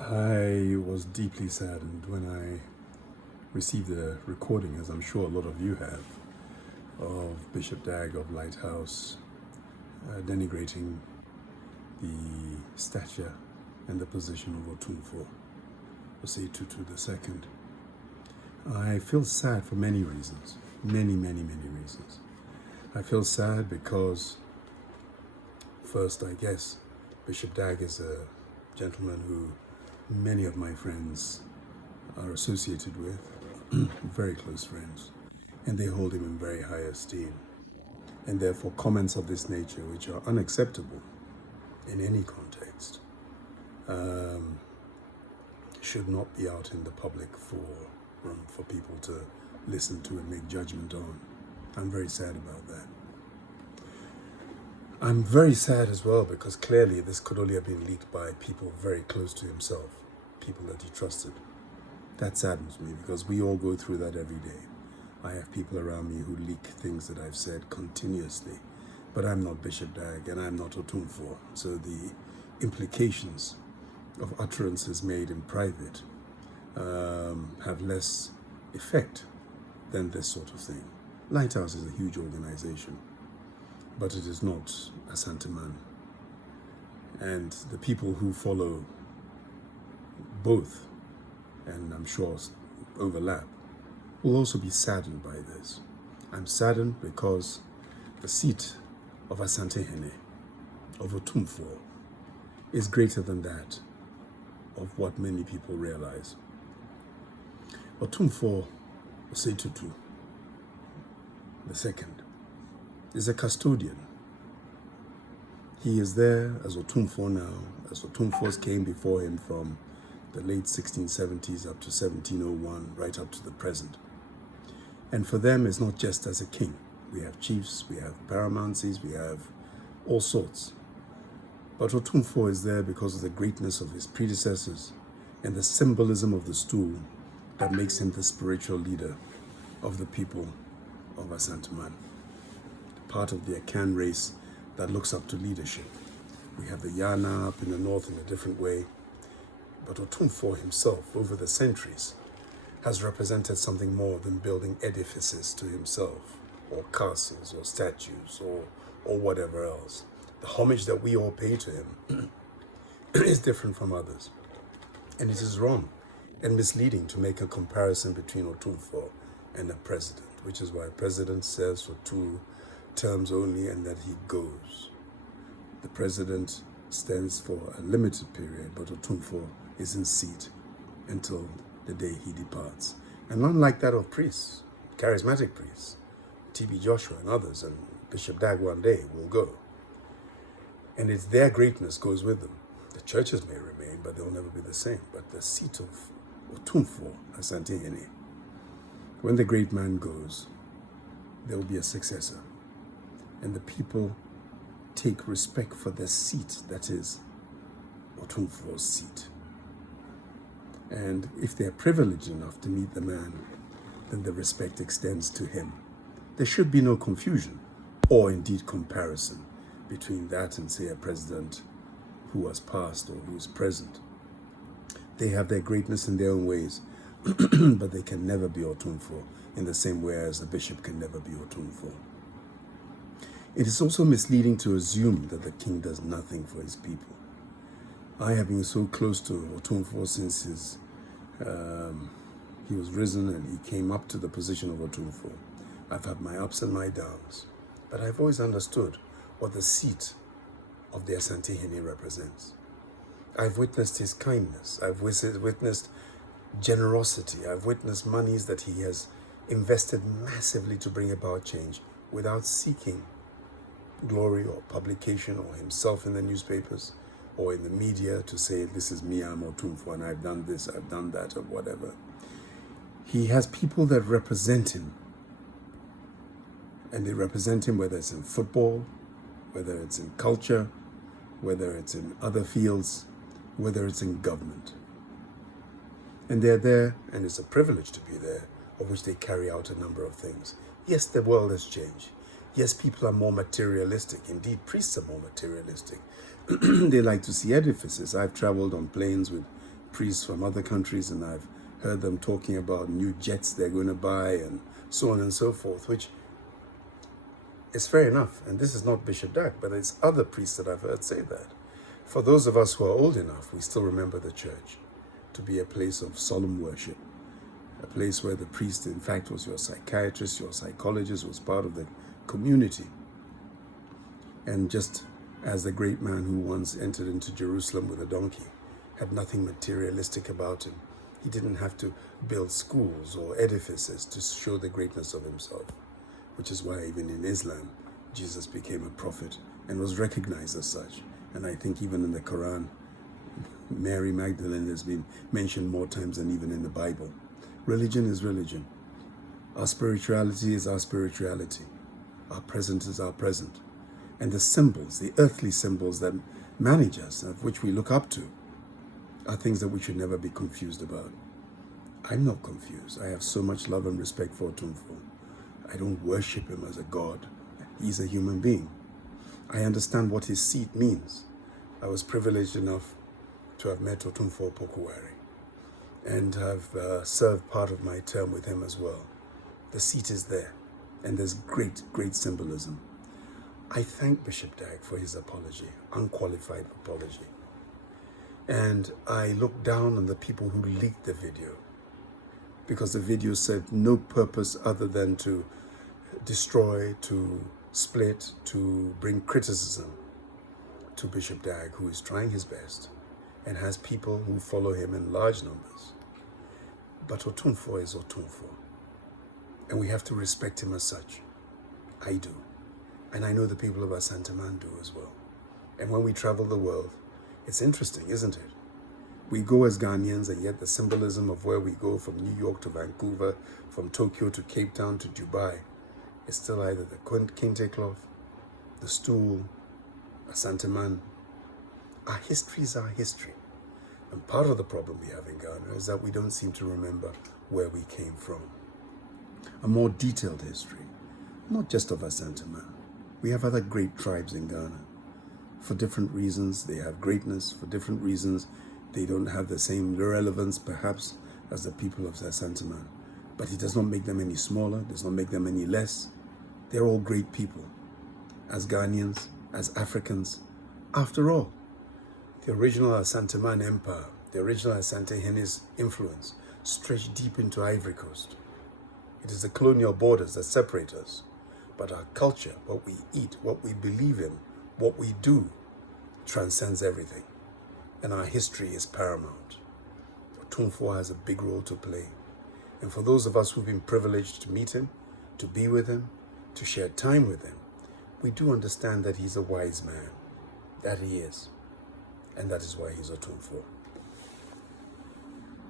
I was deeply saddened when I received a recording, as I'm sure a lot of you have, of Bishop Dag of Lighthouse denigrating the stature and the position of Otumfo Osei Tutu II. I feel sad for many reasons, many reasons. I feel sad because, first, I guess, Bishop Dag is a gentleman who many of my friends are associated with, very close friends, and they hold him in very high esteem. And therefore, comments of this nature, which are unacceptable in any context, should not be out in the public for people to listen to and make judgment on. I'm very sad about that. I'm very sad as well because clearly this could only have been leaked by people very close to himself, people that he trusted. That saddens me because we all go through that every day. I have people around me who leak things that I've said continuously, but I'm not Bishop Dag and I'm not Otumfo, so the implications of utterances made in private have less effect than this sort of thing. Lighthouse is a huge organization, but it is not Asante Man. And the people who follow both, and I'm sure overlap, will also be saddened by this. I'm saddened because the seat of Asante Hene, of Otumfo, is greater than that of what many people realize. Otumfo Osei Tutu II is a custodian. He is there as Otumfo now, as Otumfos came before him from the late 1670s up to 1701, right up to the present. And for them, it's not just as a king. We have chiefs, we have paramountcies, we have all sorts. But Otumfo is there because of the greatness of his predecessors and the symbolism of the stool that makes him the spiritual leader of the people of Asanteman, part of the Akan race that looks up to leadership. We have the Yana up in the north in a different way, but Otumfo himself, over the centuries, has represented something more than building edifices to himself, or castles, or statues, or whatever else. The homage that we all pay to him is different from others. And it is wrong and misleading to make a comparison between Otumfo and a president, which is why a president serves for 2 terms only and that he goes. The president stands for a limited period, but Otumfo is in seat until the day he departs. And unlike that of priests, charismatic priests, T.B. Joshua and others, and Bishop Dag one day will go. And it's their greatness goes with them. The churches may remain, but they'll never be the same. But the seat of Otumfo Asante Hene, when the great man goes, there will be a successor. And the people take respect for the seat that is Otumfo's seat. And if they're privileged enough to meet the man, then the respect extends to him. There should be no confusion or indeed comparison between that and, say, a president who has passed or who is present. They have their greatness in their own ways, but they can never be Otumfo in the same way as a bishop can never be Otumfo. It is also misleading to assume that the king does nothing for his people. I have been so close to Otumfo since he was risen and he came up to the position of Otumfo. I've had my ups and my downs, but I've always understood what the seat of the Asante Hene represents. I've witnessed his kindness. I've witnessed generosity. I've witnessed monies that he has invested massively to bring about change without seeking glory or publication or himself in the newspapers or in the media to say, this is me, I'm Otumfo, and I've done this, I've done that, or whatever. He has people that represent him. And they represent him whether it's in football, whether it's in culture, whether it's in other fields, whether it's in government. And they're there, and it's a privilege to be there, of which they carry out a number of things. Yes, the world has changed. Yes, people are more materialistic. Indeed, priests are more materialistic. They like to see edifices. I've traveled on planes with priests from other countries, and I've heard them talking about new jets they're going to buy and so on and so forth, which is fair enough. And this is not Bishop Dag, but it's other priests that I've heard say that. For those of us who are old enough, we still remember the church to be a place of solemn worship, a place where the priest, in fact, was your psychiatrist, your psychologist, was part of the community. And just as the great man who once entered into Jerusalem with a donkey had nothing materialistic about him, he didn't have to build schools or edifices to show the greatness of himself, which is why even in Islam, Jesus became a prophet and was recognized as such. And I think even in the Quran, Mary Magdalene has been mentioned more times than even in the Bible. Religion is religion. Our spirituality is our spirituality. Our present is our present. And the symbols, the earthly symbols that manage us, of which we look up to, are things that we should never be confused about. I'm not confused. I have so much love and respect for Otumfuo. I don't worship him as a god. He's a human being. I understand what his seat means. I was privileged enough to have met Otumfuo Pokuwari and have served part of my term with him as well. The seat is there, and there's great, great symbolism. I thank Bishop Dag for his apology, unqualified apology. And I look down on the people who leaked the video, because the video served no purpose other than to destroy, to split, to bring criticism to Bishop Dag, who is trying his best and has people who follow him in large numbers. But Otumfuo is Otumfuo, and we have to respect him as such. I do. And I know the people of Asanteman do as well. And when we travel the world, it's interesting, isn't it? We go as Ghanaians, and yet the symbolism of where we go from New York to Vancouver, from Tokyo to Cape Town to Dubai, is still either the kente cloth, the stool, Asanteman. Our history is our history. And part of the problem we have in Ghana is that we don't seem to remember where we came from. A more detailed history, not just of Asanteman. We have other great tribes in Ghana. For different reasons, they have greatness. For different reasons, they don't have the same relevance, perhaps, as the people of Asanteman. But it does not make them any smaller, does not make them any less. They're all great people. As Ghanaians, as Africans, after all, the original Asanteman Empire, the original Asante Hene's influence stretched deep into Ivory Coast. It is the colonial borders that separate us. But our culture, what we eat, what we believe in, what we do, transcends everything. And our history is paramount. Otumfuo has a big role to play. And for those of us who've been privileged to meet him, to be with him, to share time with him, we do understand that he's a wise man. That he is. And that is why he's Otumfuo.